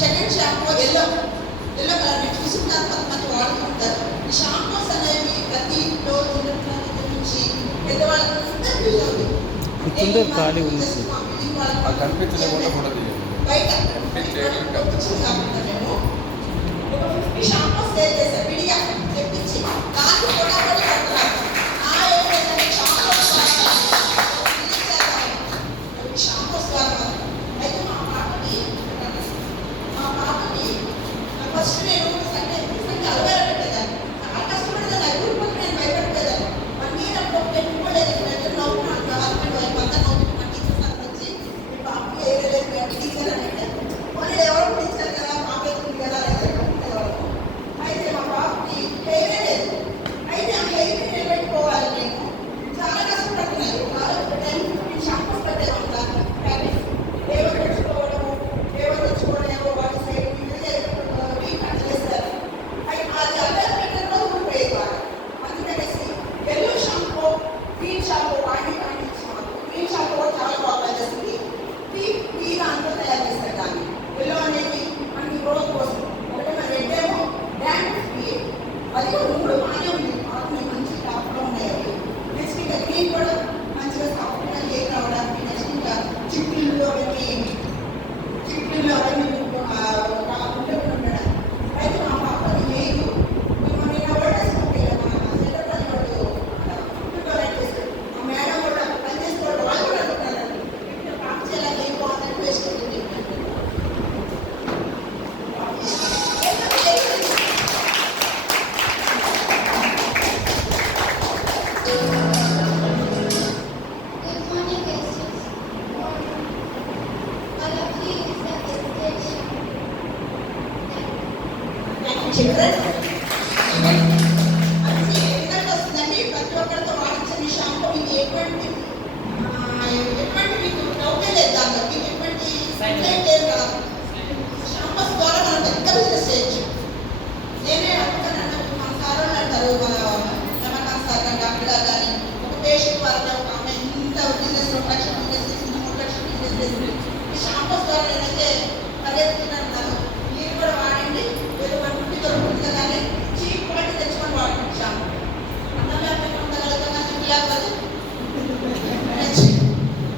Second shampoo yellow colour మీరు చూసుకుంటారు, కొంతమంది వాడుతుంటారు. ఈ షాంపూస్ అనేవి ప్రతి ఇంట్లో చిన్నపిల్లల దగ్గర నుంచి పెద్దవాళ్ళంతా యూజ్ అవుతుంది. బయట మేము ఒక 50 షాంపూస్ సేల్ చేశారు విడిగా తెప్పించి, దానికి కూడా పడుతున్నారు. ఆ ఏమైందంటే షాంపూస్ ద్వారా అయితే మా పాపని ఫస్ట్ నేను సండే అలవేరా పెట్టేదాన్ని. చాలా కష్టపడేదాన్ని, అవి ఊరిపోతే నేను భయపడిపోయేదాన్ని. 1 year అప్పుడు పెట్టుకోలేదు. నవ్వుకున్నాను, హస్బెండ్ వైఫ్ అంతా నవ్వుకున్న టీచర్స్ అంతా వచ్చి మీ పాపకి ఏరేలేదు టీచర్ అని అంటే వాళ్ళు ఎవరు టీచర్ కదా, పాప ఎదురు కదా అయితే మా పాపకి హెయిరే లేదు. అయితే ఆ హెయిర్ నిలబెట్టుకోవాలి. నేను చాలా కష్టపడుతున్నాను. టైం షాంపూస్ పెట్టేవాళ్ళ ఏవో తెచ్చుకోవడము ఏవో వాటి సైడ్ కట్ చేస్తారు. అది అదే పెట్టడంలో ఊరిపోయేది వాళ్ళు. అందుకనేసి ఎల్లో షాంపూ గ్రీన్ షాంపూ వాడి గ్రీన్ షాంపూ కూడా చాలా బాగా పనిచేస్తుంది. టీ దాంతో తయారు చేస్తారు. దాన్ని ఎల్లో అనేది మనకి గ్రోత్ కోసం, ఒకటే మన రెడ్ ఏమో డాండ్రఫ్ ఫ్రీ, అది కూడా 3 బాగానే ఉంది. మంచి టాప్లో ఉన్నాయి అవి. నెక్స్ట్ ఇంకా గ్రీన్ కూడా మంచిగా సాఫ్ట్గా హెయిర్ రావడానికి. నెక్స్ట్ ఇంకా చిక్కుళ్ళు అవన్నీ ఉండడం. అయితే మా పాపది లేదు. మేము నిన్న ఓటేసుకుంటే డొనేట్ చేస్తారు. ఆ మేడం కూడా పనిచేసుకోవడం వాళ్ళు కూడా అనుకుంటారు పాప చేయాలి ఏం బాగుందని వేసుకుంటుంది. చిల్డ్రన్ అది రిజల్ట్ వస్తుందండి. ప్రతి ఒక్కరితో వాడించండి షాంపూ. మీకు ఎటువంటి మీకు డౌటే లేదు, దాంట్లో మీకు ఎటువంటి కంప్లైంట్ లేదు కదా. షాంపూస్ ద్వారా మనం పెద్ద బిజినెస్ చేయొచ్చు. నేనే అనుకున్నాను, మన సార్ వాళ్ళు అంటారు, మన రమకాంత్ సార్ కానీ డాక్టర్ గారు కానీ ఒక పేషెంట్ వాళ్ళ ఒక ఆమె ఇంత బిజినెస్ 2 లక్షల బిజినెస్ చేసింది, 3 లక్షల బిజినెస్ చేసింది. ఈ షాంపూస్ ద్వారా నేనైతే పరిగెత్తుతున్నాను. మీరు కూడా వాడండి. ఏదో 150 దొరుకుతుంది కానీ చీప్ క్వాలిటీ తెచ్చుకొని వాడండి షాంపూ. అన్నం లేకపోతే ఉండగలుగుతాం, చిప్పు లేకపోతే.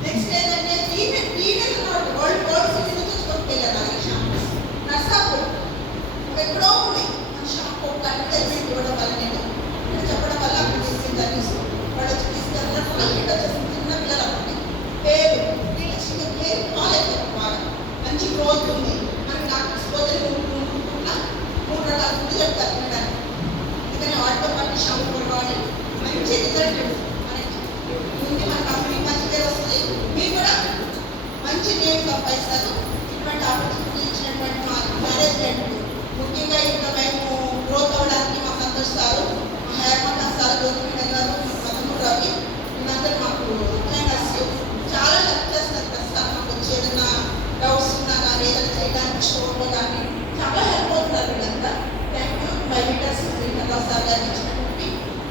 నెక్స్ట్ ఏంటంటే గోల్డ్ సిటీ నుంచి తెచ్చుకొని వెళ్ళాను షాంపూస్. నర్సాపు ఎక్కడో ఉంది మన షాంపూ కన్వెన్మెంట్ ఇవ్వడం వల్ల నేను చెప్పడం వల్ల అప్పుడు తీసుకుంటాను. వాళ్ళు వచ్చి తీసుకెళ్ళినట్టు ఇటు వచ్చేసి చిన్న పిల్లలు అప్పటి పేరు పేరు కాలేదు బాగా మంచి గ్రోత్ ఉంది. మనకి డాక్టర్స్ పోతే 3 రకాల ఫుడ్ చెప్తారు తినడానికి. అందుకని వాటితో పాటు షాంపూ కూడా వాడి మంచి రిజల్ట్ మనకి ఉంది. మన కంపెనీకి మంచి పేరు వస్తుంది, మీరు కూడా మంచి నేమ్ సంపాదిస్తారు. ఇటువంటి ఆపర్చునిటీ ఇచ్చినటువంటి మా మేనేజ్మెంట్, ముఖ్యంగా ఇంకా మేము గ్రోత్ అవ్వడానికి మా సంతోష్ సారు, మా హేమకాంత్ సార్, జ్యోతిమేడ గారు, మధుమూరు రవి, వీళ్ళందరూ మాకు ట్రైనర్స్ చాలా హెల్ప్ చేస్తారు. ప్రస్తుతం మాకు వచ్చి ఏదైనా డౌట్స్ ఉన్నా కానీ ఏదైనా చేయడానికి స్టోర్లో కానీ చాలా హెల్ప్ అవుతున్నారు వీళ్ళంతా. Thank you my leaders Sridhar Rao sir గారికి ఇచ్చినటువంటి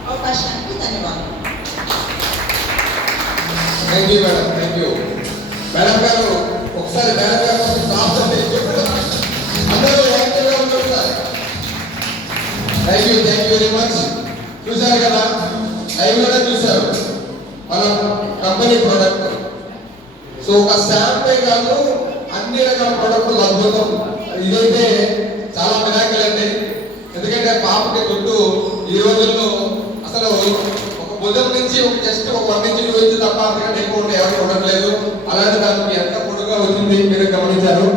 అవకాశానికి ధన్యవాదాలు. Thank you madam. Thank you madam గారు. ఒకసారి మేడం గారు అందరూ యాక్టివ్గా ఉంటారు sir. Thank you very much. చూశారు కదా, అవి కూడా చూశారు మన కంపెనీ ప్రోడక్ట్. సో ఒక శాంపే కాదు, అన్ని రకాల ప్రోడక్ట్లు అద్భుతం. ఇదైతే చాలా మిరాకిల్ అండి. ఎందుకంటే పాపకి దుడ్డు ఈ రోజుల్లో అసలు ఒక భుజం నుంచి ఒక జస్ట్ ఒక 1 నుంచి 2 ఇంచు తప్ప అంతకంటే ఎక్కువ ఉంటే ఎవరు ఉండట్లేదు. అలాంటి దానికి ఎంత పొడుగా వచ్చింది మీరు గమనించారు.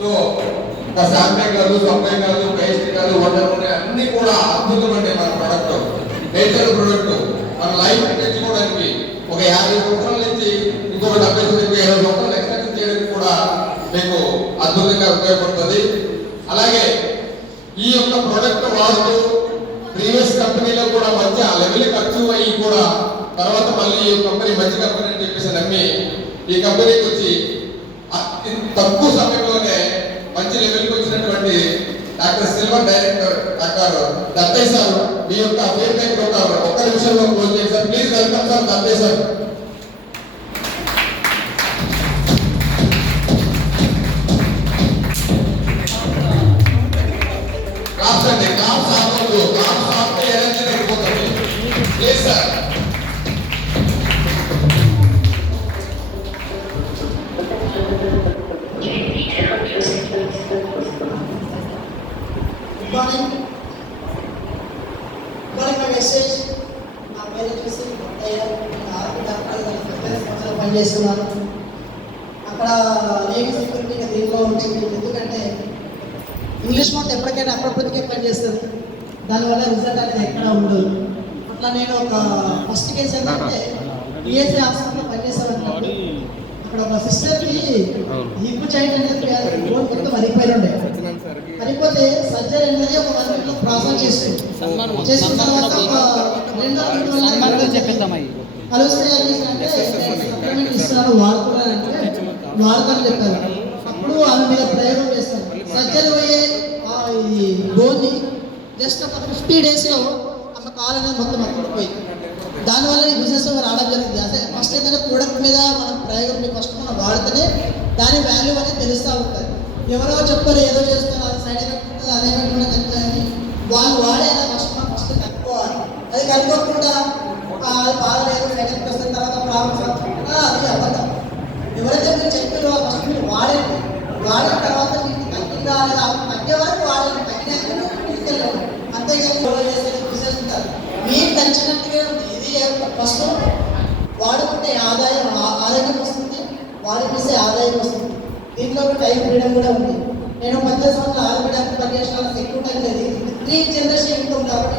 సో ఒక శాంపే కాదు, సబ్బే కాదు, పేస్ట్ కాదు, వంట నూనె అన్ని కూడా అద్భుతం అండి. మన ప్రోడక్ట్ నేచురల్ ప్రోడక్ట్ మన లైఫ్ పెంచుకోవడానికి ఒక 50 సంవత్సరాల నుంచి ఇంకొక 70 సంవత్సరాలు ఎక్స్టెన్షన్ చేయడానికి కూడా మీకు అద్భుతంగా ఉపయోగపడుతుంది. అలాగే ఈ యొక్క ప్రోడక్ట్ వాడుతూ ప్రీవియస్ కంపెనీలో కూడా మంచి ఆ లెవెల్ ఖర్చు అయ్యి కూడా తర్వాత మళ్ళీ ఈ కంపెనీ మంచి కంపెనీ అని చెప్పేసి నమ్మి ఈ కంపెనీకి వచ్చి అతి తక్కువ సమయంలోనే మంచి లెవెల్కి వచ్చినటువంటి doctor silver director doctor Dattaiah sir మీ యొక్క ఫీడ్బ్యాక్ ఒక్క నిమిషంలో క్లోజ్ చేశారు. Please welcome sir Dattaiah sir. Morning my message. నా పేరు వచ్చేసి ఆర్మీ డాక్టర్ సంవత్సరాలు పనిచేస్తున్నాను. అక్కడ నేవీ సెక్యూరిటీగా దీంట్లో ఉంటుంది. ఎందుకంటే ఇంగ్లీష్ మాట ఎప్పటికైనా అప్పుడప్పటికే పనిచేస్తుంది, దానివల్ల రిజల్ట్ అనేది ఎక్కడ ఉండదు. అట్లా నేను ఒక ఫస్ట్ కేసు ఏంటంటే పిఎస్సీ హాస్పిటల్లో పనిచేసేవాడినప్పుడు అక్కడ ఒక సిస్టర్కి హిప్ జాయింట్ అనేది బోన్ మొత్తం అరిగిపోయి ఉండే. అరిగిపోతే సర్జరీ అనేది ఒక 1 వీక్లో ప్రాసెస్ చేస్తుంది. చేసిన తర్వాత ఒక 2 కలిస్తే ఏం చేశారంటే సప్లిమెంట్ ఇస్తున్నారు వాడుతున్నారంటే వాడతారని చెప్పారు. అప్పుడు ఆమె మీద ప్రయోగం చేస్తారు. సర్జరీ పోయే ఈ బోన్ని జస్ట్ ఒక 50 డేస్లో ఆమె కాలు అనేది మొత్తం అట్టుకుపోయింది. దానివల్ల ఈ బిజినెస్ రావడం జరిగింది. అదే ఫస్ట్ ఏంటంటే ప్రోడక్ట్ మీద మనం ప్రయోగం ఫస్ట్ మనం వాడితేనే దాని వాల్యూ అనేది తెలుస్తూ ఉంటుంది. ఎవరో చెప్పారు ఏదో చేస్తారు అది సైడ్ ఎఫెక్ట్ ఉంటుంది అదే కూడా చెప్తారని వాళ్ళు వాడేలా ఫస్ట్ కనుక్కోవాలి. అది కనుక్కోకుండా అది బాగలేదు సైడ్ ఎఫెక్ట్ వస్తుంది తర్వాత ప్రాబ్లమ్స్ అది అబద్ధం. ఎవరైతే మీరు చెప్పారో ఫస్ట్ మీరు వాడండి. వాడిన తర్వాత మీకు తగ్గిందా లేదా తగ్గే వరకు వాడండి. తగ్గినాక తీసుకెళ్ళండి. అంతేగాని బిజినెస్ ఉంటారు మీరు తెలిసినట్టుగా ఇది ఫస్ట్ వాడుకుంటే ఆదాయం వస్తుంది, వాడిపిస్తే ఆదాయం వస్తుంది. దీంట్లో టైం ఫ్రీడమ్ కూడా ఉంది. నేను 10 సంవత్సరాలు ఆర్మీ డాక్టర్ పనిచేసిన ఎక్కువ టైం లేదు. 3 జనరేషన్ ఇన్కమ్ కాబట్టి